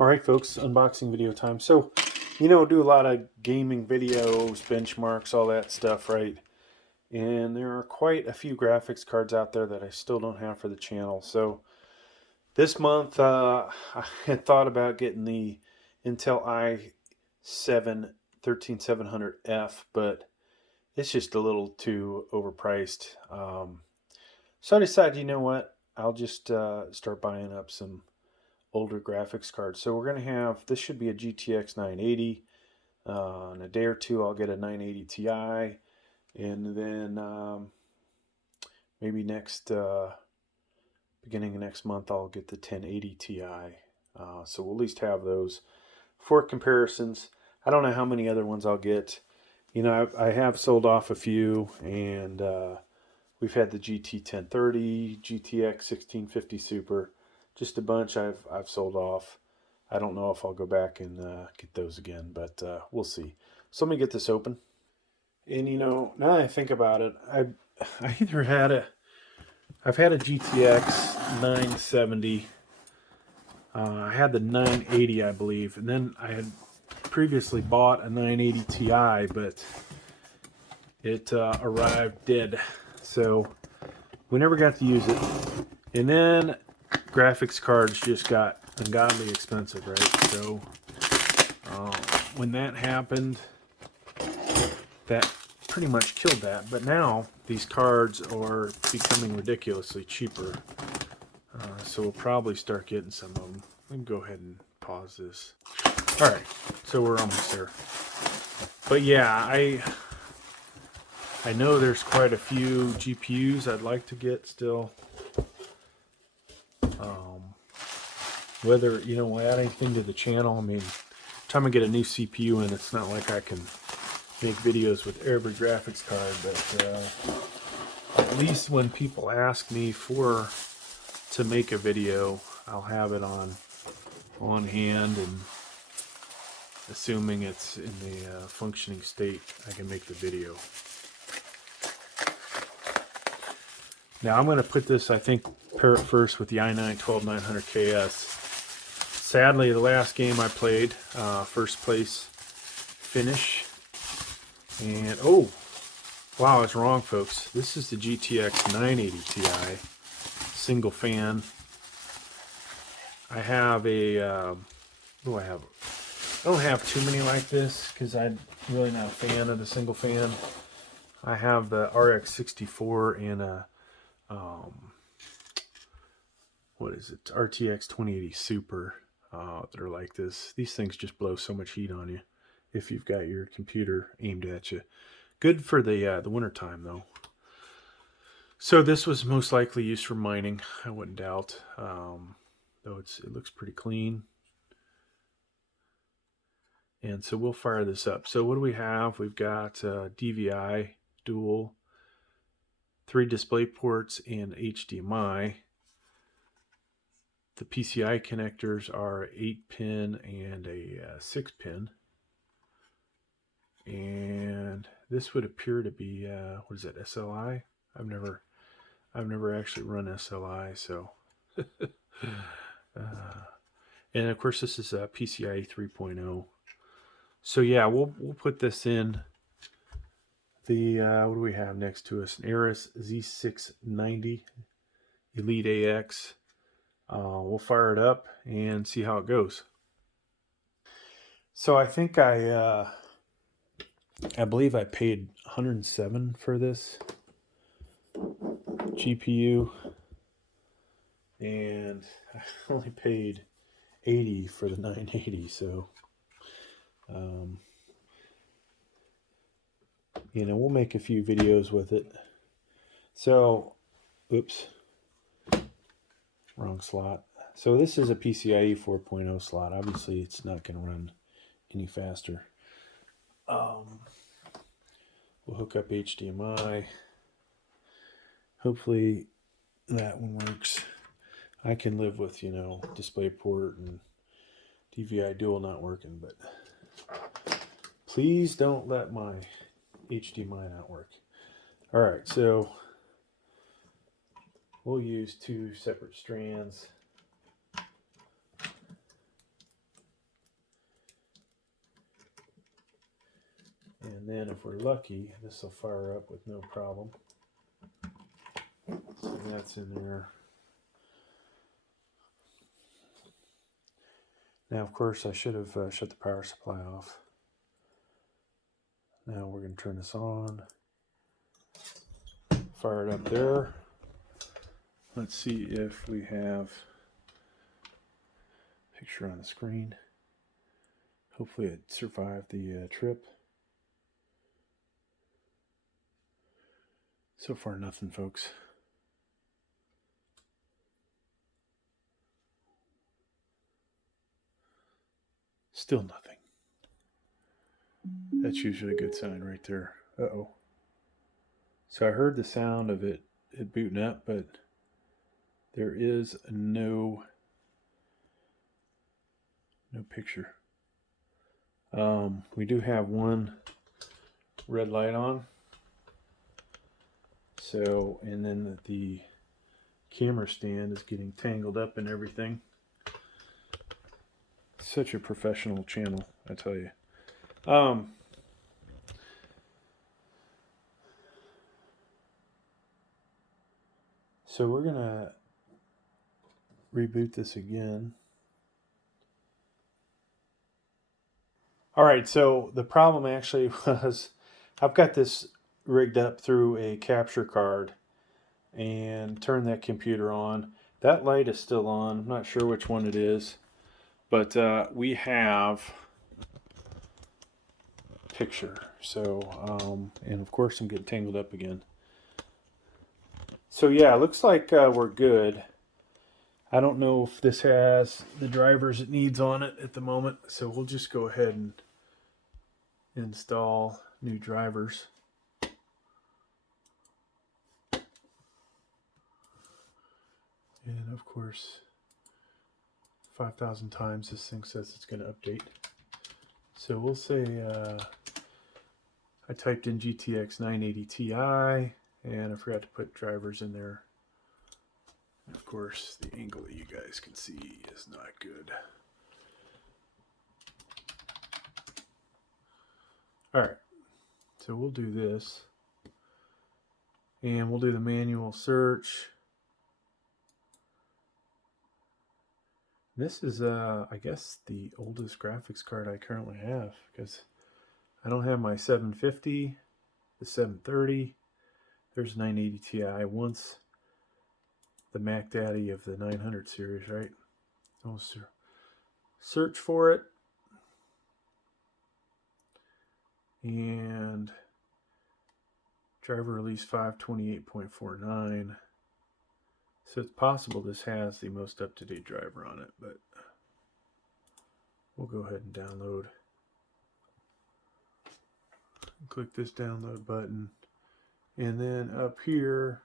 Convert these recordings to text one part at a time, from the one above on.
All right, folks, unboxing video time. So, do a lot of gaming videos, benchmarks, all that stuff, right? And there are quite a few graphics cards out there that I still don't have for the channel. So this month, I had thought about getting the Intel i7 13700F, but it's just a little too overpriced. So I decided, you know what? I'll just start buying up some older graphics cards. So we're going to have, this should be a GTX 980. In a day or two, I'll get a 980 Ti. And then maybe beginning of next month, I'll get the 1080 Ti. So we'll at least have those for comparisons. I don't know how many other ones I'll get. I have sold off a few, and we've had the GT 1030, GTX 1650 Super, just a bunch I've sold off. I don't know if I'll go back and get those again, but we'll see. So let me get this open. And now that I think about it, I've had a GTX 970. I had the 980, I believe, and then I had previously bought a 980 Ti, but it arrived dead, so we never got to use it. And then graphics cards just got ungodly expensive, right? So when that happened, that pretty much killed that. But now these cards are becoming ridiculously cheaper, so we'll probably start getting some of them. Let me go ahead and pause this. All right, so we're almost there. But yeah, I know there's quite a few GPUs I'd like to get still. Whether, we'll add anything to the channel. I mean, time I get a new CPU in, it's not like I can make videos with every graphics card, but at least when people ask me to make a video, I'll have it on hand, and assuming it's in the functioning state, I can make the video. Now I'm going to put this, I think, pair it first with the i9 12900KS. Sadly, the last game I played, first place finish. And, oh, wow, I was wrong, folks. This is the GTX 980 Ti, single fan. I have a, what do I have? I don't have too many like this because I'm really not a fan of the single fan. I have the RX64 and a, what is it? RTX 2080 Super that are like this. These things just blow so much heat on you if you've got your computer aimed at you. Good for the winter time though. So this was most likely used for mining, I wouldn't doubt. Though it looks pretty clean. And so we'll fire this up. So what do we have? We've got DVI dual, 3 display ports, and HDMI. The PCI connectors are 8-pin and a 6-pin. And this would appear to be, what is it, SLI? I've never actually run SLI, so. And of course this is PCIe 3.0. So yeah, we'll put this in the, what do we have next to us? An Aorus Z690 Elite AX. We'll fire it up and see how it goes. So I think I believe I paid $107 for this GPU, and I only paid $80 for the 980. So, we'll make a few videos with it. So, oops. Wrong slot. So this is a PCIe 4.0 slot. Obviously, it's not going to run any faster. We'll hook up HDMI. Hopefully that one works. I can live with, DisplayPort and DVI dual not working, but please don't let my HDMI not work. All right, so we'll use 2 separate strands. And then if we're lucky, this will fire up with no problem. So that's in there. Now, of course, I should have shut the power supply off. Now we're going to turn this on. Fire it up there. Let's see if we have a picture on the screen. Hopefully it survived the trip. So far, nothing, folks. Still nothing. That's usually a good sign right there. Uh-oh. So I heard the sound of it booting up, but there is no picture. We do have one red light on. So, and then the camera stand is getting tangled up in everything. Such a professional channel, I tell you. So we're gonna reboot this again. All right, so the problem actually was I've got this rigged up through a capture card and turned that computer on. That light is still on. I'm not sure which one it is, but we have picture. So, and of course I'm getting tangled up again. So yeah, it looks like we're good. I don't know if this has the drivers it needs on it at the moment, so we'll just go ahead and install new drivers. And of course, 5,000 times this thing says it's going to update. So we'll say I typed in GTX980 Ti, and I forgot to put drivers in there. And of course, the angle that you guys can see is not good. All right, so we'll do this, and we'll do the manual search. This is, I guess, the oldest graphics card I currently have, because I don't have my 750, the 730. There's 980 Ti. Once the Mac Daddy of the 900 series, right? I'll search for it. And driver release 528.49. So it's possible this has the most up-to-date driver on it, but we'll go ahead and download. Click this download button, and then up here,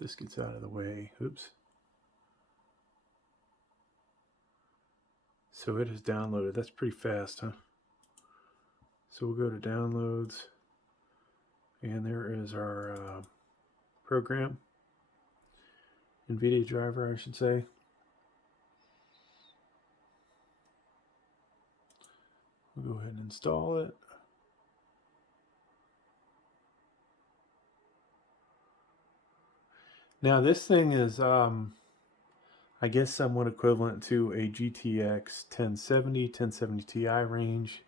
this gets out of the way. Oops. So it is downloaded. That's pretty fast, huh? So we'll go to downloads, and there is our program. NVIDIA driver, I should say. We'll go ahead and install it. Now this thing is, I guess, somewhat equivalent to a GTX 1070, 1070 Ti range.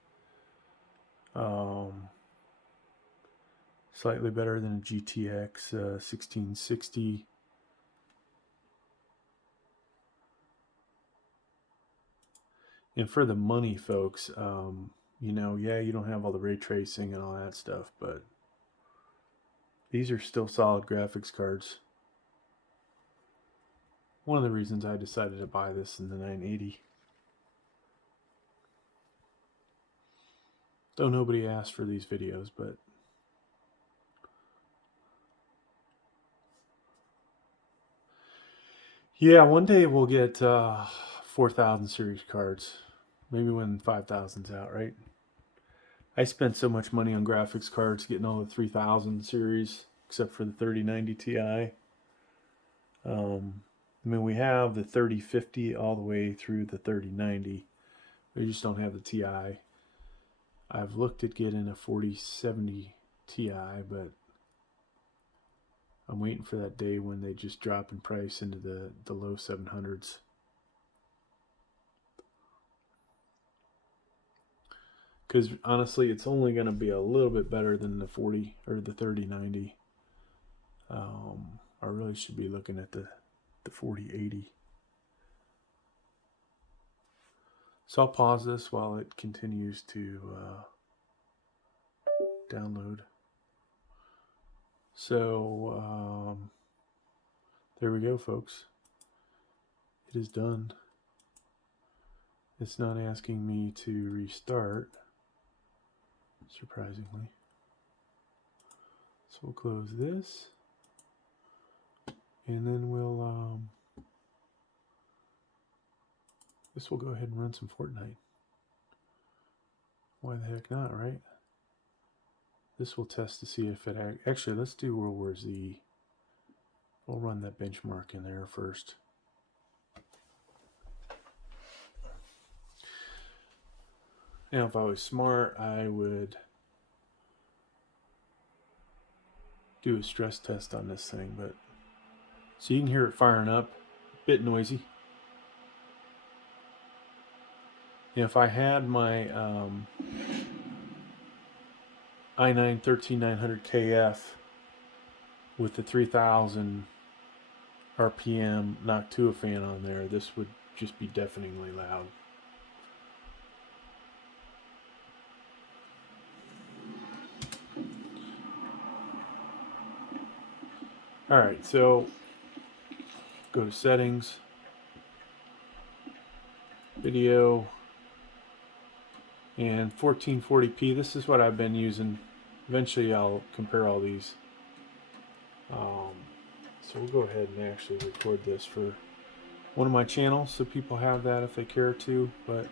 Slightly better than a GTX 1660. And for the money, folks, you know, yeah, you don't have all the ray tracing and all that stuff, but these are still solid graphics cards. One of the reasons I decided to buy this in the 980. Though nobody asked for these videos, but yeah, one day we'll get 4,000 series cards. Maybe when 5,000's out, right? I spent so much money on graphics cards getting all the 3000 series, except for the 3090 Ti. I mean, we have the 3050 all the way through the 3090. We just don't have the Ti. I've looked at getting a 4070 Ti, but I'm waiting for that day when they just drop in price into the low 700s. Because honestly, it's only going to be a little bit better than the 40 or the 3090. I really should be looking at the 4080. So I'll pause this while it continues to download. So there we go, folks. It is done. It's not asking me to restart, surprisingly. So we'll close this, and then we'll this will go ahead and run some Fortnite. Why the heck not, right? This will test to see if it actually, let's do World War Z. We'll run that benchmark in there first. Now, if I was smart, I would do a stress test on this thing, but so you can hear it firing up, a bit noisy. You know, if I had my i9 13900KF with the 3000 RPM Noctua fan on there, this would just be deafeningly loud. Alright, so go to settings, video, and 1440p. This is what I've been using. Eventually I'll compare all these. So we'll go ahead and actually record this for one of my channels so people have that if they care to. But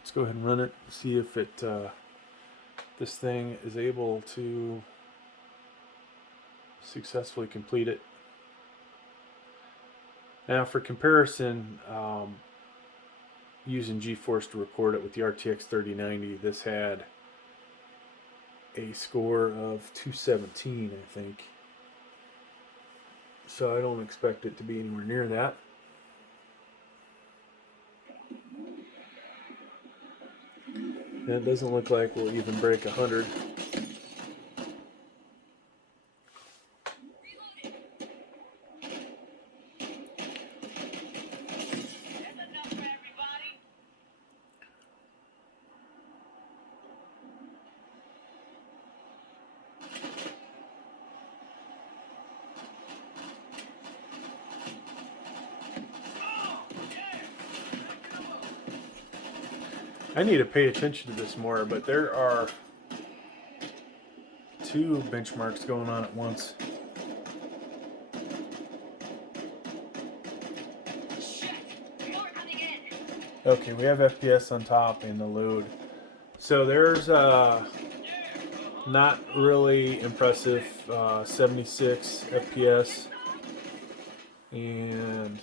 let's go ahead and run it, see if it this thing is able to successfully complete it. Now for comparison, using GeForce to record it with the RTX 3090, this had a score of 217, I think. So I don't expect it to be anywhere near that. And it doesn't look like we'll even break 100. I need to pay attention to this more, but there are two benchmarks going on at once. Okay, we have FPS on top and the load. So there's not really impressive 76 FPS. And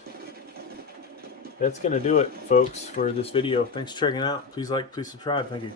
that's going to do it, folks, for this video. Thanks for checking out. Please like, please subscribe. Thank you.